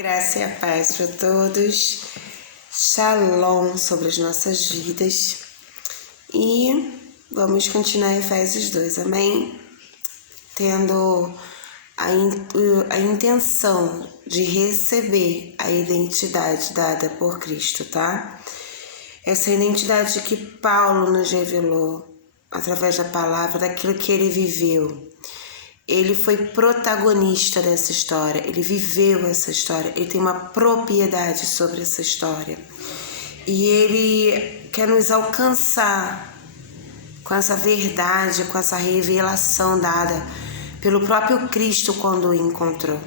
Graça e a paz para todos, Shalom sobre as nossas vidas e vamos continuar Efésios 2, amém? Tendo a intenção de receber a identidade dada por Cristo, tá? Essa identidade que Paulo nos revelou através da palavra, daquilo que ele viveu. Ele foi protagonista dessa história, ele viveu essa história, ele tem uma propriedade sobre essa história. E ele quer nos alcançar com essa verdade, com essa revelação dada pelo próprio Cristo quando o encontrou.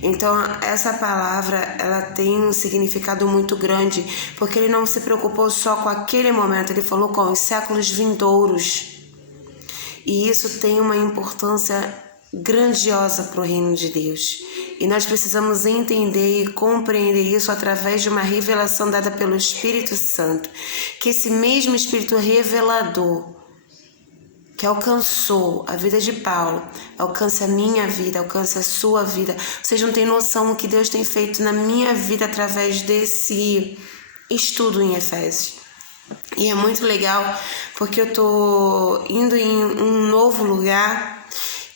Então, essa palavra, ela tem um significado muito grande, porque ele não se preocupou só com aquele momento, ele falou com os séculos vindouros. E isso tem uma importância grandiosa para o reino de Deus. E nós precisamos entender e compreender isso através de uma revelação dada pelo Espírito Santo. Que esse mesmo Espírito revelador que alcançou a vida de Paulo, alcance a minha vida, alcance a sua vida. Vocês não têm noção do que Deus tem feito na minha vida através desse estudo em Efésios. E é muito legal porque eu tô indo em um novo lugar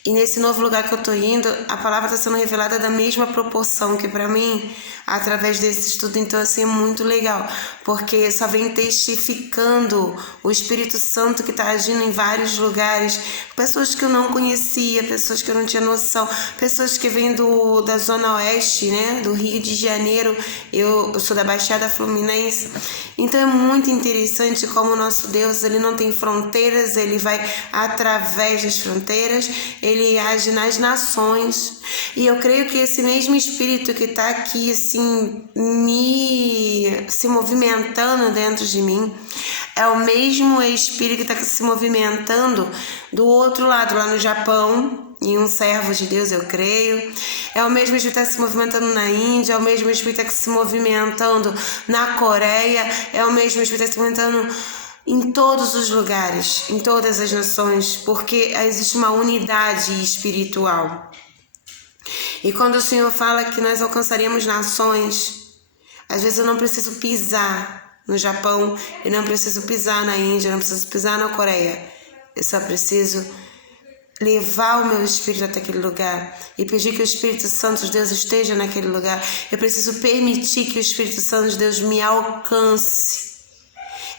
e nesse novo lugar que eu tô indo, a palavra está sendo revelada da mesma proporção que para mim, através desse estudo. Então assim, é muito legal, porque só vem testificando o Espírito Santo que está agindo em vários lugares, pessoas que eu não conhecia, pessoas que eu não tinha noção, pessoas que vêm da Zona Oeste, né, do Rio de Janeiro, eu sou da Baixada Fluminense. Então é muito interessante como o nosso Deus, ele não tem fronteiras, ele vai através das fronteiras, ele age nas nações. E eu creio que esse mesmo Espírito que está aqui assim, se movimentando dentro de mim, é o mesmo Espírito que está se movimentando do outro lado, lá no Japão, em um servo de Deus, eu creio. É o mesmo Espírito que está se movimentando na Índia, é o mesmo Espírito que está se movimentando na Coreia, é o mesmo Espírito que está se movimentando em todos os lugares, em todas as nações, porque existe uma unidade espiritual. E quando o Senhor fala que nós alcançaremos nações, às vezes eu não preciso pisar no Japão, eu não preciso pisar na Índia, eu não preciso pisar na Coreia. Eu só preciso levar o meu espírito até aquele lugar e pedir que o Espírito Santo de Deus esteja naquele lugar. Eu preciso permitir que o Espírito Santo de Deus me alcance.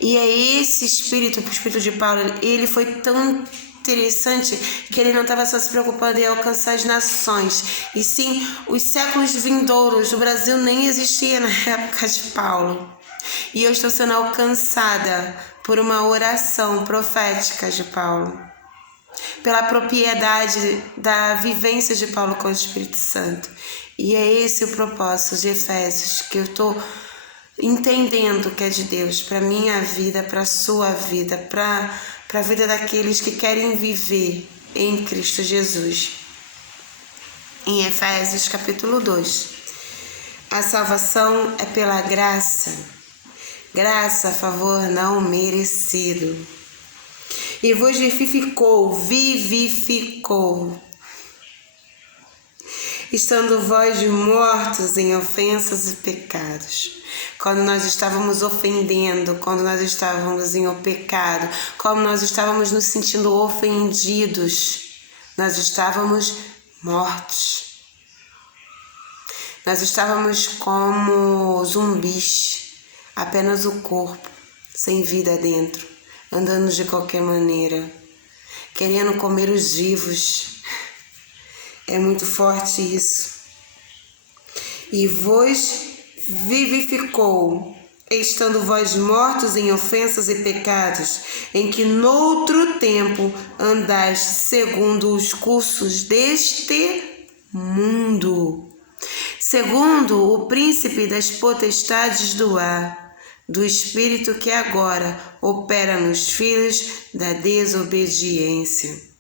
E é esse Espírito, o Espírito de Paulo, ele foi tão interessante que ele não estava só se preocupando em alcançar as nações, e sim os séculos vindouros. O Brasil nem existia na época de Paulo. E eu estou sendo alcançada por uma oração profética de Paulo, pela propriedade da vivência de Paulo com o Espírito Santo. E é esse o propósito de Efésios, que eu estou entendendo que é de Deus, para minha vida, para a sua vida, para a vida daqueles que querem viver em Cristo Jesus. Em Efésios capítulo 2, a salvação é pela graça, graça, favor não merecido. E vos vivificou, estando vós mortos em ofensas e pecados. Quando nós estávamos ofendendo, quando nós estávamos em pecado, quando nós estávamos nos sentindo ofendidos, nós estávamos mortos. Nós estávamos como zumbis, apenas o corpo, sem vida dentro, andando de qualquer maneira, querendo comer os vivos. É muito forte isso. E vos vivificou, estando vós mortos em ofensas e pecados, em que noutro tempo andaste segundo os cursos deste mundo, segundo o príncipe das potestades do ar, do espírito que agora opera nos filhos da desobediência,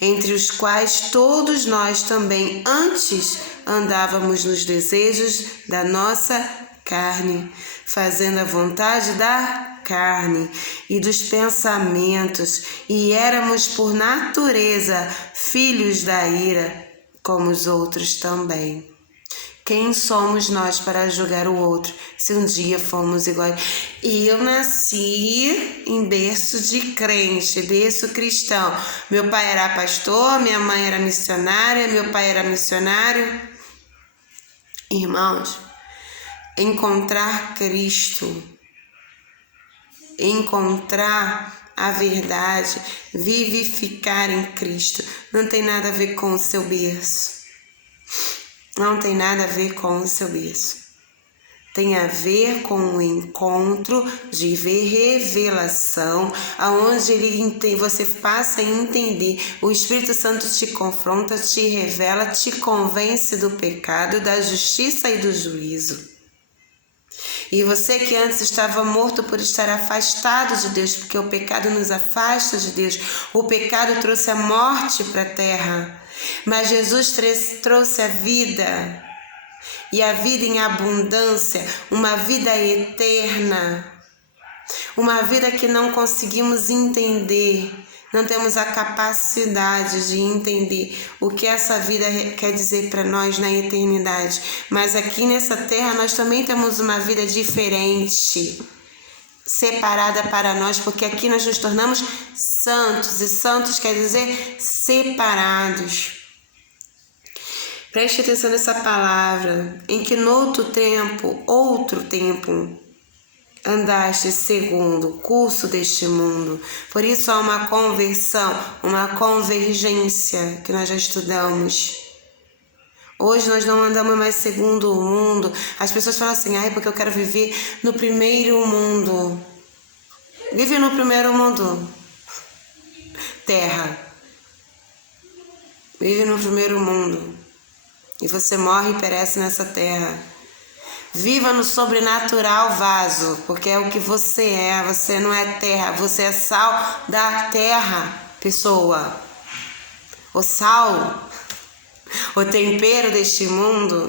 entre os quais todos nós também antes andávamos nos desejos da nossa carne, fazendo a vontade da carne e dos pensamentos, e éramos por natureza filhos da ira, como os outros também. Quem somos nós para julgar o outro, se um dia fomos iguais? Eu nasci em berço de crente, berço cristão. Meu pai era pastor, minha mãe era missionária, meu pai era missionário. Irmãos, encontrar Cristo, encontrar a verdade, vivificar em Cristo, não tem nada a ver com o seu berço. Não tem nada a ver com o seu berço. Tem a ver com o encontro de revelação, aonde você passa a entender. O Espírito Santo te confronta, te revela, te convence do pecado, da justiça e do juízo. E você que antes estava morto por estar afastado de Deus, porque o pecado nos afasta de Deus. O pecado trouxe a morte para a terra. Mas Jesus trouxe a vida, e a vida em abundância, uma vida eterna, uma vida que não conseguimos entender, não temos a capacidade de entender o que essa vida quer dizer para nós na eternidade. Mas aqui nessa terra nós também temos uma vida diferente, separada para nós, porque aqui nós nos tornamos santos, e santos quer dizer separados. Preste atenção nessa palavra, em que outro tempo, andaste segundo o curso deste mundo. Por isso há uma conversão, uma convergência que nós já estudamos. Hoje nós não andamos mais segundo o mundo. As pessoas falam assim, porque eu quero viver no primeiro mundo. Vive no primeiro mundo. Terra. Vive no primeiro mundo. E você morre e perece nessa terra. Viva no sobrenatural, vaso, porque é o que você é. Você não é terra, você é sal da terra, pessoa. O sal, o tempero deste mundo.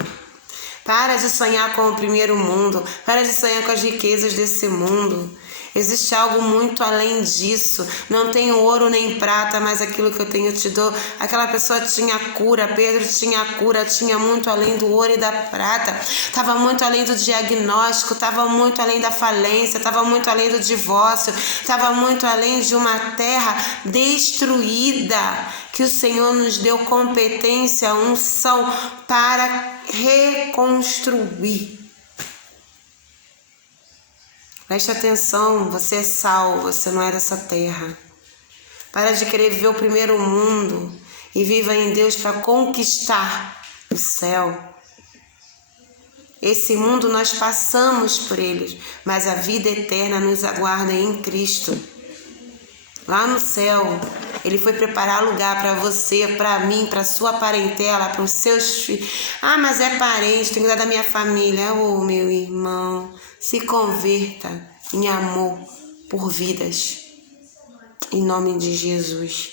Para de sonhar com o primeiro mundo. Para de sonhar com as riquezas desse mundo. Existe algo muito além disso. Não tenho ouro nem prata, mas aquilo que eu tenho eu te dou. Aquela pessoa tinha cura, Pedro tinha cura, tinha muito além do ouro e da prata. Estava muito além do diagnóstico, estava muito além da falência, estava muito além do divórcio, estava muito além de uma terra destruída, que o Senhor nos deu competência, unção para reconstruir. Preste atenção, você é sal, você não é dessa terra. Para de querer viver o primeiro mundo e viva em Deus para conquistar o céu. Esse mundo nós passamos por ele, mas a vida eterna nos aguarda em Cristo. Lá no céu, Ele foi preparar lugar para você, para mim, para sua parentela, para os seus filhos. Mas é parente, tem que cuidar da minha família. Meu irmão, se converta em amor por vidas. Em nome de Jesus.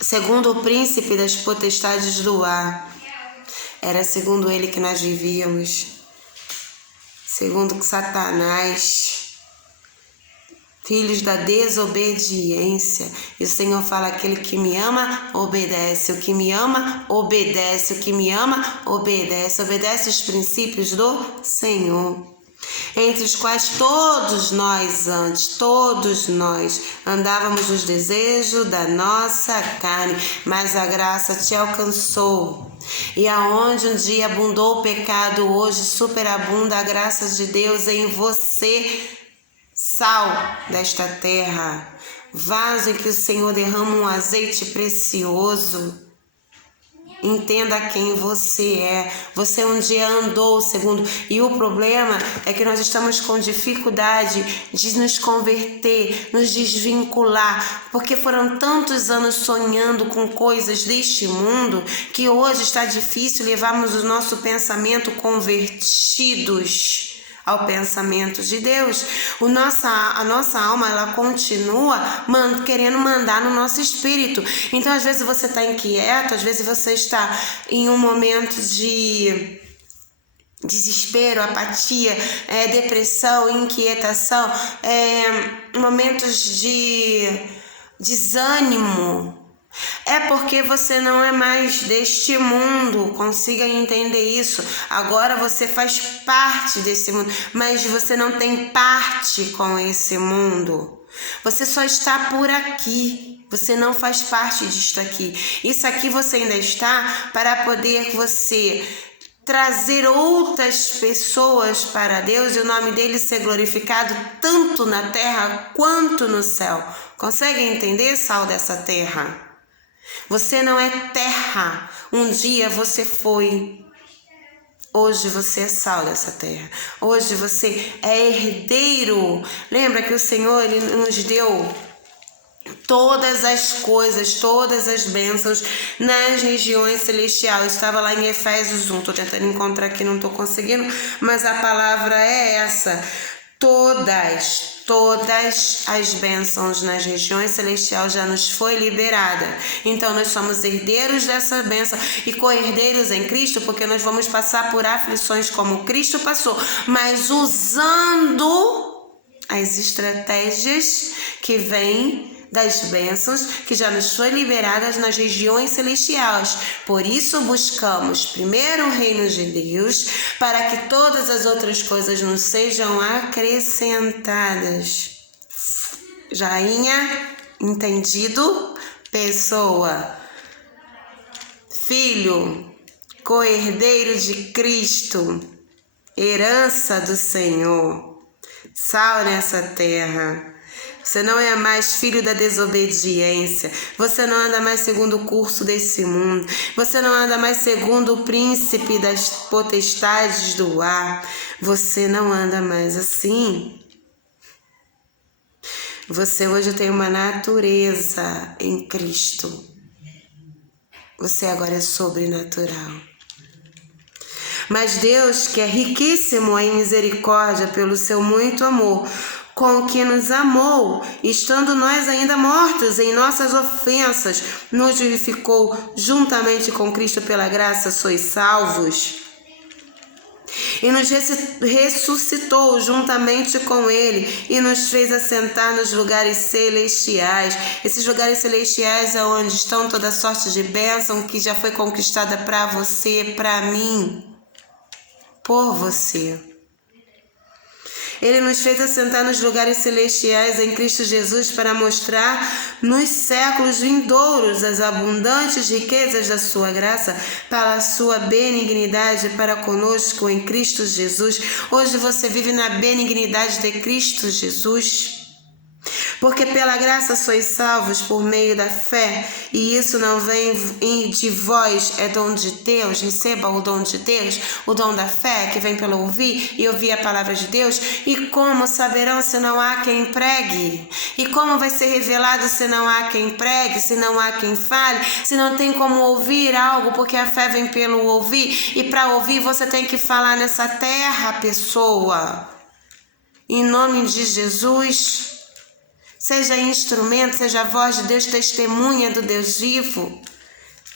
Segundo o príncipe das potestades do ar, era segundo ele que nós vivíamos. Segundo que Satanás, filhos da desobediência. E o Senhor fala, aquele que me ama, obedece. O que me ama, obedece. O que me ama, obedece. Obedece os princípios do Senhor. Entre os quais todos nós andávamos nos desejos da nossa carne, mas a graça te alcançou. E aonde um dia abundou o pecado, hoje superabunda a graça de Deus em você. Sal desta terra, vaso em que o Senhor derrama um azeite precioso. Entenda quem você é. Você um dia andou segundo. E o problema é que nós estamos com dificuldade de nos converter, nos desvincular, porque foram tantos anos sonhando com coisas deste mundo que hoje está difícil levarmos o nosso pensamento convertidos ao pensamento de Deus. A nossa alma, ela continua querendo mandar no nosso espírito. Então, às vezes você está inquieto, às vezes você está em um momento de desespero, apatia, depressão, inquietação, momentos de desânimo. É porque você não é mais deste mundo, consiga entender isso. Agora você faz parte desse mundo, mas você não tem parte com esse mundo. Você só está por aqui, você não faz parte disto aqui. Isso aqui você ainda está para poder você trazer outras pessoas para Deus e o nome dele ser glorificado tanto na terra quanto no céu. Consegue entender, sal dessa terra? Você não é terra. Um dia você foi. Hoje você é sal dessa terra. Hoje você é herdeiro. Lembra que o Senhor ele nos deu todas as coisas, todas as bênçãos nas regiões celestiais. Estava lá em Efésios 1. Estou tentando encontrar aqui, não estou conseguindo. Mas a palavra é essa. Todas as bênçãos nas regiões celestiais já nos foi liberada. Então nós somos herdeiros dessa bênção e co-herdeiros em Cristo, porque nós vamos passar por aflições como Cristo passou, mas usando as estratégias que vêm das bênçãos que já nos foi liberadas nas regiões celestiais. Por isso buscamos primeiro o reino de Deus, para que todas as outras coisas nos sejam acrescentadas. Joinha? Entendido? Pessoa, filho, co-herdeiro de Cristo, herança do Senhor, sal nessa terra. Você não é mais filho da desobediência. Você não anda mais segundo o curso desse mundo. Você não anda mais segundo o príncipe das potestades do ar. Você não anda mais assim. Você hoje tem uma natureza em Cristo. Você agora é sobrenatural. Mas Deus, que é riquíssimo em misericórdia pelo seu muito amor, com que nos amou, estando nós ainda mortos em nossas ofensas, nos vivificou juntamente com Cristo pela graça, sois salvos. E nos ressuscitou juntamente com Ele e nos fez assentar nos lugares celestiais. Esses lugares celestiais é onde estão toda sorte de bênção que já foi conquistada para você, para mim, por você. Ele nos fez assentar nos lugares celestiais em Cristo Jesus para mostrar nos séculos vindouros as abundantes riquezas da sua graça, para a sua benignidade para conosco em Cristo Jesus. Hoje você vive na benignidade de Cristo Jesus. Porque pela graça sois salvos por meio da fé, e isso não vem de vós, é dom de Deus. Receba o dom de Deus, o dom da fé, que vem pelo ouvir e ouvir a palavra de Deus. E como saberão se não há quem pregue? E como vai ser revelado se não há quem pregue, se não há quem fale, se não tem como ouvir algo, porque a fé vem pelo ouvir, e para ouvir você tem que falar nessa terra, pessoa. Em nome de Jesus. Seja instrumento, seja voz de Deus, testemunha do Deus vivo.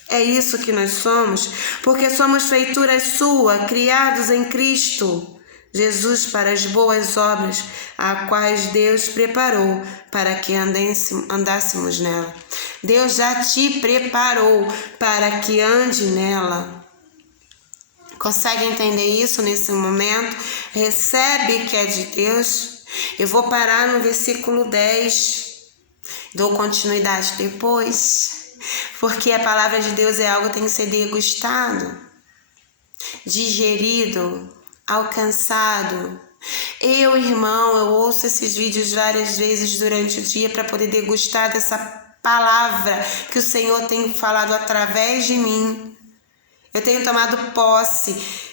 É isso que nós somos, porque somos feituras sua, criados em Cristo Jesus para as boas obras, a quais Deus preparou para que andássemos nela. Deus já te preparou para que ande nela. Consegue entender isso nesse momento? Recebe que é de Deus. Eu vou parar no versículo 10, dou continuidade depois, porque a palavra de Deus é algo que tem que ser degustado, digerido, alcançado. Eu ouço esses vídeos várias vezes durante o dia para poder degustar dessa palavra que o Senhor tem falado através de mim. Eu tenho tomado posse.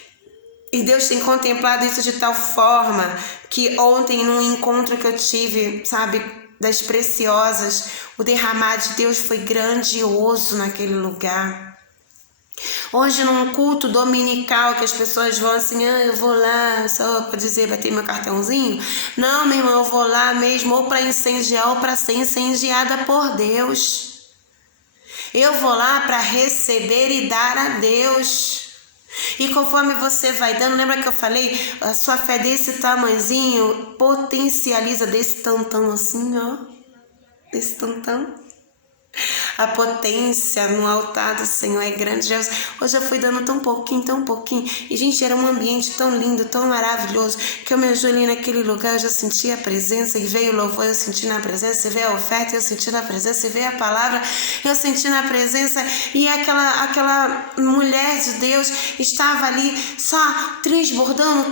E Deus tem contemplado isso de tal forma que ontem, num encontro que eu tive, das preciosas, o derramar de Deus foi grandioso naquele lugar. Hoje, num culto dominical que as pessoas vão assim, eu vou lá só para dizer, bater meu cartãozinho. Não, meu irmão, eu vou lá mesmo ou para incendiar ou para ser incendiada por Deus. Eu vou lá para receber e dar a Deus. E conforme você vai dando, lembra que eu falei? A sua fé desse tamanhozinho potencializa desse tantão assim, ó. Desse tantão. A potência no altar do Senhor é grandiosa. Hoje eu fui dando tão pouquinho, tão pouquinho. E, gente, era um ambiente tão lindo, tão maravilhoso, que eu me ajoelhei naquele lugar, eu já senti a presença, e veio o louvor, eu senti na presença, e veio a oferta, eu senti na presença, e veio a palavra, eu senti na presença, e aquela mulher de Deus estava ali só transbordando,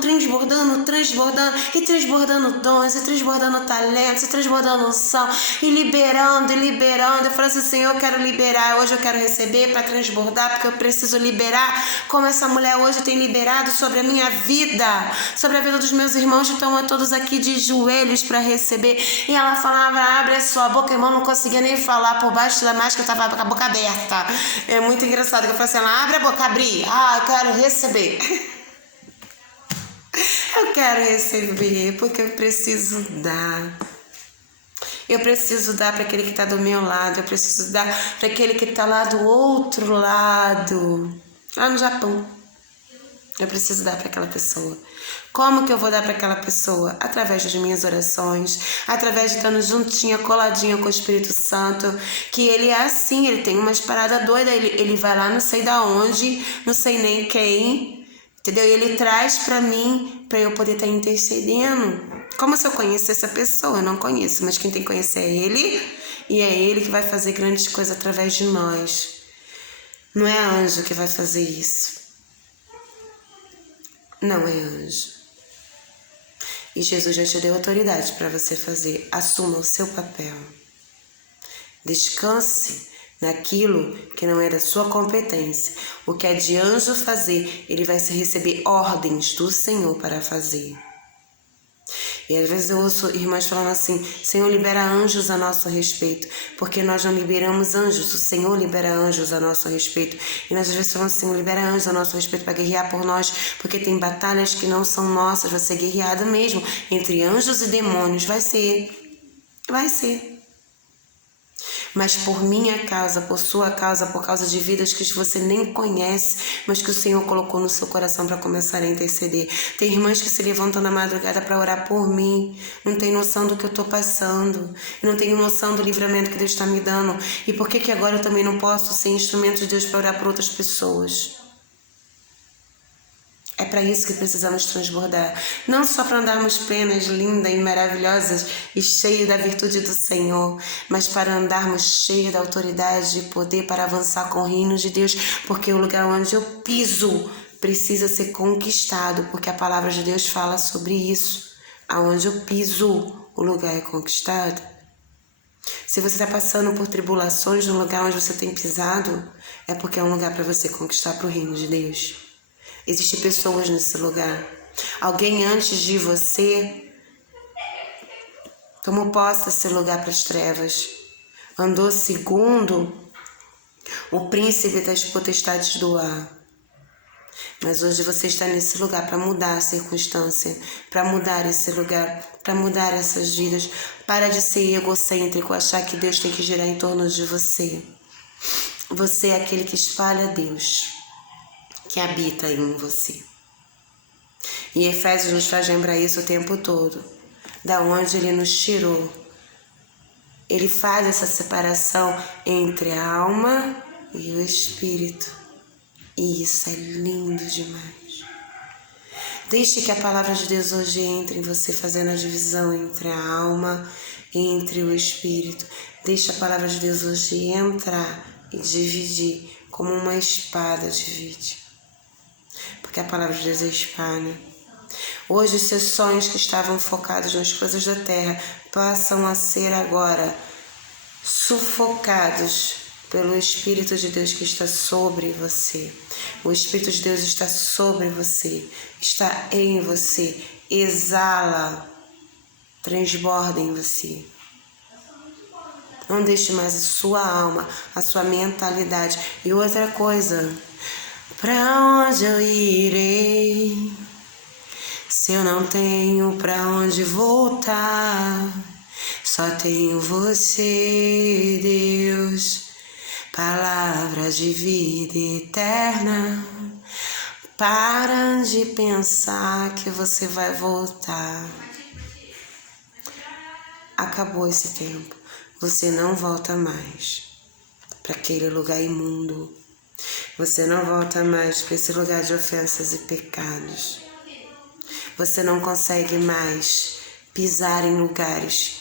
e transbordando dons, e transbordando talentos, e transbordando unção, e liberando. Eu falei assim, Senhor, eu quero liberar, hoje eu quero receber para transbordar, porque eu preciso liberar, como essa mulher hoje tem liberado sobre a minha vida, sobre a vida dos meus irmãos que estão todos aqui de joelhos para receber. E ela falava, abre a sua boca, irmão, não conseguia nem falar por baixo da máscara, eu estava com a boca aberta. É muito engraçado, que eu falei assim, ela abre a boca, abri, eu quero receber. Eu quero receber, porque eu preciso dar. Eu preciso dar para aquele que está do meu lado, eu preciso dar para aquele que está lá do outro lado, lá no Japão. Eu preciso dar para aquela pessoa. Como que eu vou dar para aquela pessoa? Através das minhas orações, através de estando juntinha, coladinha com o Espírito Santo, que ele é assim, ele tem umas paradas doidas, ele vai lá não sei da onde, não sei nem quem, entendeu? E ele traz para mim, para eu poder estar intercedendo. Como se eu conhecesse essa pessoa? Eu não conheço, mas quem tem que conhecer é ele, e é ele que vai fazer grandes coisas através de nós. Não é anjo que vai fazer isso. Não é anjo. E Jesus já te deu autoridade para você fazer. Assuma o seu papel. Descanse naquilo que não é da sua competência. O que é de anjo fazer, ele vai receber ordens do Senhor para fazer. E às vezes eu ouço irmãs falando assim, Senhor, libera anjos a nosso respeito, porque nós não liberamos anjos, o Senhor libera anjos a nosso respeito. E nós às vezes falamos assim, libera anjos a nosso respeito para guerrear por nós, porque tem batalhas que não são nossas, vai ser guerreada mesmo, entre anjos e demônios, vai ser. Mas por minha causa, por sua causa, por causa de vidas que você nem conhece, mas que o Senhor colocou no seu coração para começar a interceder. Tem irmãs que se levantam na madrugada para orar por mim, não tem noção do que eu estou passando, não tenho noção do livramento que Deus está me dando. E por que agora eu também não posso ser instrumento de Deus para orar por outras pessoas? É para isso que precisamos transbordar. Não só para andarmos plenas, lindas e maravilhosas e cheias da virtude do Senhor, mas para andarmos cheios da autoridade e poder para avançar com o reino de Deus, porque o lugar onde eu piso precisa ser conquistado, porque a palavra de Deus fala sobre isso. Aonde eu piso, o lugar é conquistado. Se você está passando por tribulações no lugar onde você tem pisado, é porque é um lugar para você conquistar para o reino de Deus. Existem pessoas nesse lugar. Alguém antes de você tomou posse desse lugar para as trevas. Andou segundo o príncipe das potestades do ar. Mas hoje você está nesse lugar para mudar a circunstância, para mudar esse lugar, para mudar essas vidas. Para de ser egocêntrico, achar que Deus tem que girar em torno de você. Você é aquele que espalha Deus, que habita em você. E Efésios nos faz lembrar isso o tempo todo, da onde ele nos tirou. Ele faz essa separação entre a alma e o espírito. E isso é lindo demais. Deixe que a palavra de Deus hoje entre em você, fazendo a divisão entre a alma e entre o espírito. Deixe a palavra de Deus hoje entrar e dividir, como uma espada divide. Porque a palavra de Deus é espada. Hoje os seus sonhos que estavam focados nas coisas da terra passam a ser agora sufocados pelo Espírito de Deus que está sobre você. O Espírito de Deus está sobre você, está em você, exala, transborda em você. Não deixe mais a sua alma, a sua mentalidade. E outra coisa, pra onde eu irei, se eu não tenho pra onde voltar? Só tenho você, Deus, palavra de vida eterna. Para de pensar que você vai voltar. Acabou esse tempo, você não volta mais. para aquele lugar imundo. Você não volta mais para esse lugar de ofensas e pecados. Você não consegue mais pisar em lugares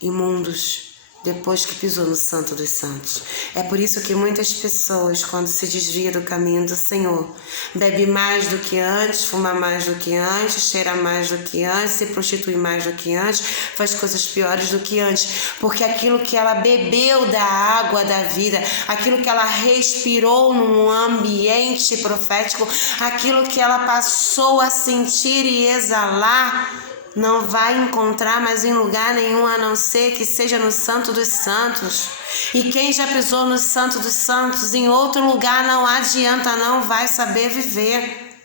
imundos depois que pisou no Santo dos Santos. É por isso que muitas pessoas, quando se desviam do caminho do Senhor, bebe mais do que antes, fuma mais do que antes, cheira mais do que antes, se prostitui mais do que antes, faz coisas piores do que antes, porque aquilo que ela bebeu da água da vida, aquilo que ela respirou num ambiente profético, aquilo que ela passou a sentir e exalar, não vai encontrar mais em lugar nenhum a não ser que seja no Santo dos Santos. E quem já pisou no Santo dos Santos, em outro lugar não adianta, não vai saber viver.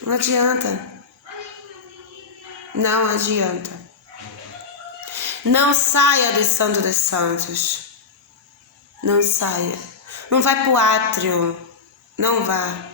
Não adianta. Não adianta. Não saia do Santo dos Santos. Não saia. Não vai pro átrio. Não vá.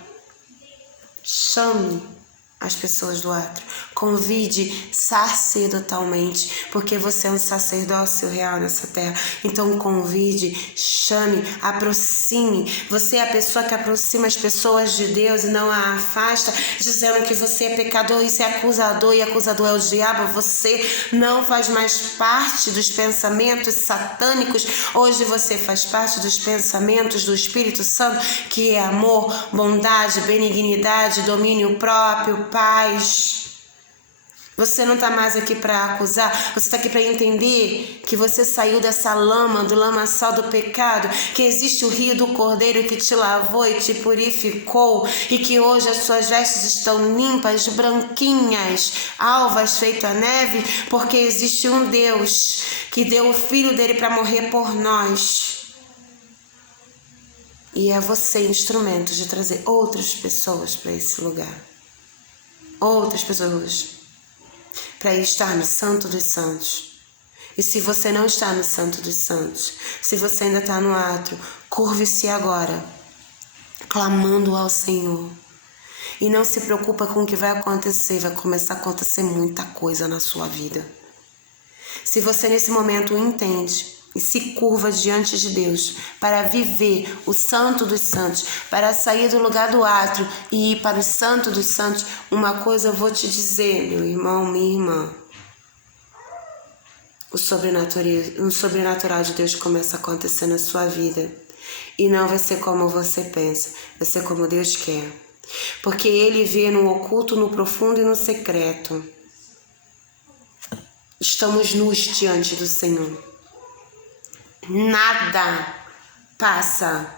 Chame as pessoas do átrio. Convide sacerdotalmente, porque você é um sacerdócio real nessa terra. Então convide, chame, aproxime. Você é a pessoa que aproxima as pessoas de Deus e não a afasta, dizendo que você é pecador, isso é acusador, e acusador é o diabo. Você não faz mais parte dos pensamentos satânicos. Hoje você faz parte dos pensamentos do Espírito Santo, que é amor, bondade, benignidade, domínio próprio, paz. Você não está mais aqui para acusar, você está aqui para entender que você saiu dessa lama, do lamaçal do pecado, que existe o rio do Cordeiro que te lavou e te purificou, e que hoje as suas vestes estão limpas, branquinhas, alvas, feito a neve, porque existe um Deus que deu o Filho dele para morrer por nós. E é você instrumento de trazer outras pessoas para esse lugar. Outras pessoas para estar no Santo dos Santos. E se você não está no Santo dos Santos, se você ainda está no átrio, curve-se agora, clamando ao Senhor. E não se preocupa com o que vai acontecer, vai começar a acontecer muita coisa na sua vida. Se você nesse momento entende e se curva diante de Deus para viver o Santo dos Santos, para sair do lugar do átrio e ir para o Santo dos Santos, uma coisa eu vou te dizer, meu irmão, minha irmã. O sobrenatural de Deus começa a acontecer na sua vida. E não vai ser como você pensa, vai ser como Deus quer. Porque Ele vê no oculto, no profundo e no secreto. Estamos nus diante do Senhor. Nada passa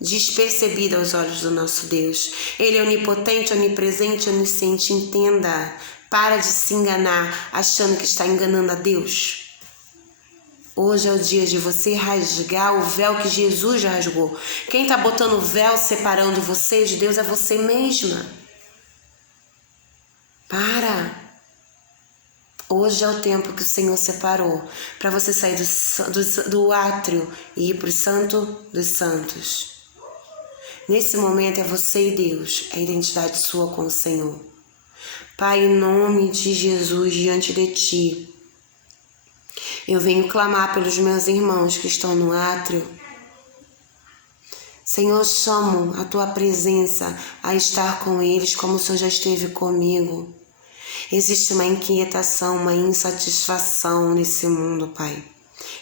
despercebido aos olhos do nosso Deus. Ele é onipotente, onipresente, onisciente. Entenda. Para de se enganar achando que está enganando a Deus. Hoje é o dia de você rasgar o véu que Jesus rasgou. Quem está botando o véu separando você de Deus é você mesma. Para. Hoje é o tempo que o Senhor separou para você sair do átrio e ir para o Santo dos Santos. Nesse momento é você e Deus, é a identidade sua com o Senhor. Pai, em nome de Jesus, diante de Ti, eu venho clamar pelos meus irmãos que estão no átrio. Senhor, chamo a Tua presença a estar com eles como o Senhor já esteve comigo. Existe uma inquietação, uma insatisfação nesse mundo, Pai,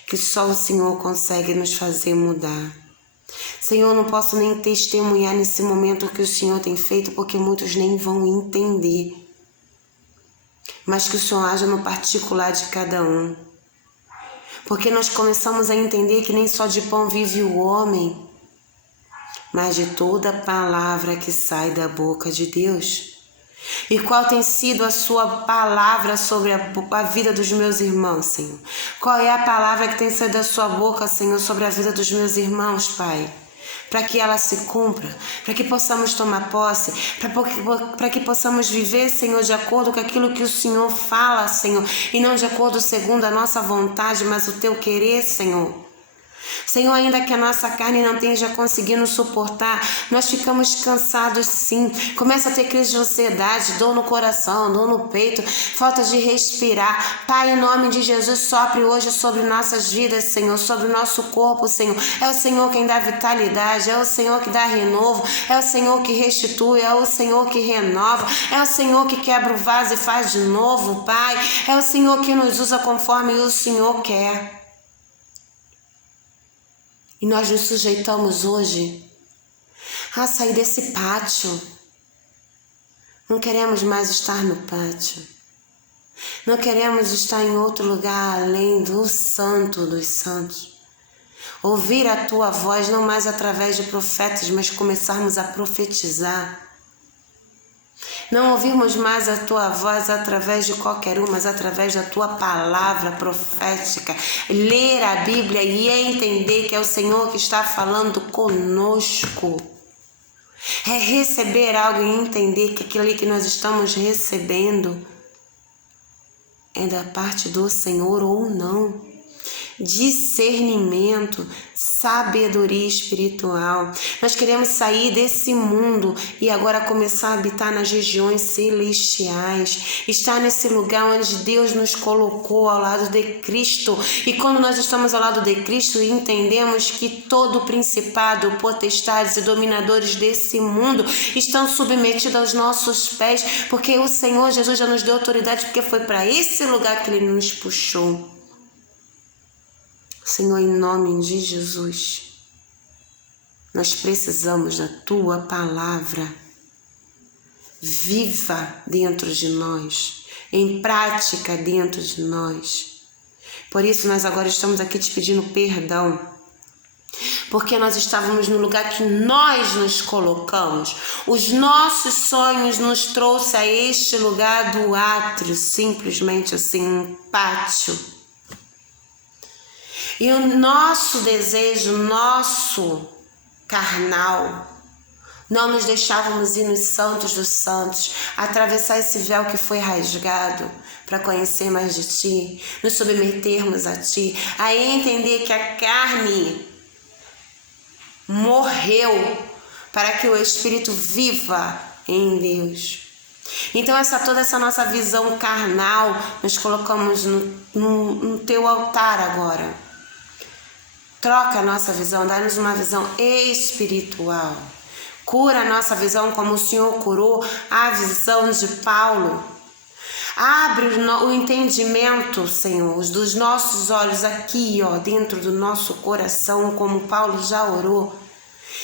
que só o Senhor consegue nos fazer mudar. Senhor, eu não posso nem testemunhar nesse momento o que o Senhor tem feito, porque muitos nem vão entender. Mas que o Senhor haja no particular de cada um. Porque nós começamos a entender que nem só de pão vive o homem, mas de toda palavra que sai da boca de Deus. E qual tem sido a sua palavra sobre a vida dos meus irmãos, Senhor? Qual é a palavra que tem saído da sua boca, Senhor, sobre a vida dos meus irmãos, Pai? Para que ela se cumpra, para que possamos tomar posse, para que possamos viver, Senhor, de acordo com aquilo que o Senhor fala, Senhor, e não de acordo segundo a nossa vontade, mas o Teu querer, Senhor. Senhor, ainda que a nossa carne não esteja conseguindo suportar, nós ficamos cansados sim. Começa a ter crise de ansiedade, dor no coração, dor no peito, falta de respirar. Pai, em nome de Jesus, sopre hoje sobre nossas vidas, Senhor, sobre o nosso corpo, Senhor. É o Senhor quem dá vitalidade, é o Senhor que dá renovo, é o Senhor que restitui, é o Senhor que renova, é o Senhor que quebra o vaso e faz de novo, Pai. É o Senhor que nos usa conforme o Senhor quer. E nós nos sujeitamos hoje a sair desse pátio. Não queremos mais estar no pátio. Não queremos estar em outro lugar além do Santo dos Santos. Ouvir a tua voz não mais através de profetas, mas começarmos a profetizar. Não ouvirmos mais a tua voz através de qualquer um, mas através da tua palavra profética. Ler a Bíblia e entender que é o Senhor que está falando conosco. É receber algo e entender que aquilo ali que nós estamos recebendo é da parte do Senhor ou não. Discernimento, sabedoria espiritual. Nós queremos sair desse mundo e agora começar a habitar nas regiões celestiais, estar nesse lugar onde Deus nos colocou ao lado de Cristo. E quando nós estamos ao lado de Cristo, entendemos que todo principado, potestades e dominadores desse mundo estão submetidos aos nossos pés, porque o Senhor Jesus já nos deu autoridade, porque foi para esse lugar que Ele nos puxou. Senhor, em nome de Jesus, nós precisamos da Tua palavra viva dentro de nós, em prática dentro de nós. Por isso nós agora estamos aqui te pedindo perdão, porque nós estávamos no lugar que nós nos colocamos. Os nossos sonhos nos trouxeram a este lugar do átrio, simplesmente assim, um pátio. E o nosso desejo, nosso carnal, não nos deixávamos ir nos santos dos santos, atravessar esse véu que foi rasgado para conhecer mais de Ti, nos submetermos a Ti, a entender que a carne morreu para que o Espírito viva em Deus. Então toda essa nossa visão carnal, nós colocamos no Teu altar agora. Troca a nossa visão, dá-nos uma visão espiritual. Cura a nossa visão como o Senhor curou a visão de Paulo. Abre o entendimento, Senhor, dos nossos olhos aqui, dentro do nosso coração, como Paulo já orou.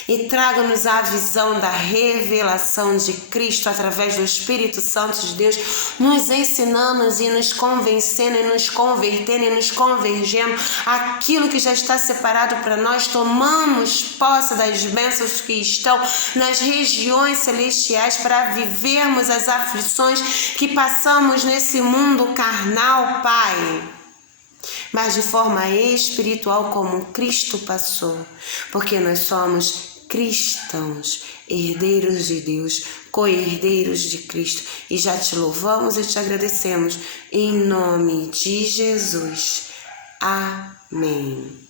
E traga-nos a visão da revelação de Cristo através do Espírito Santo de Deus, nos ensinando e nos convencendo e nos convertendo e nos convergendo aquilo que já está separado para nós. Tomamos posse das bênçãos que estão nas regiões celestiais para vivermos as aflições que passamos nesse mundo carnal, Pai, mas de forma espiritual como Cristo passou, porque nós somos cristãos, herdeiros de Deus, co-herdeiros de Cristo, e já te louvamos e te agradecemos em nome de Jesus. Amém.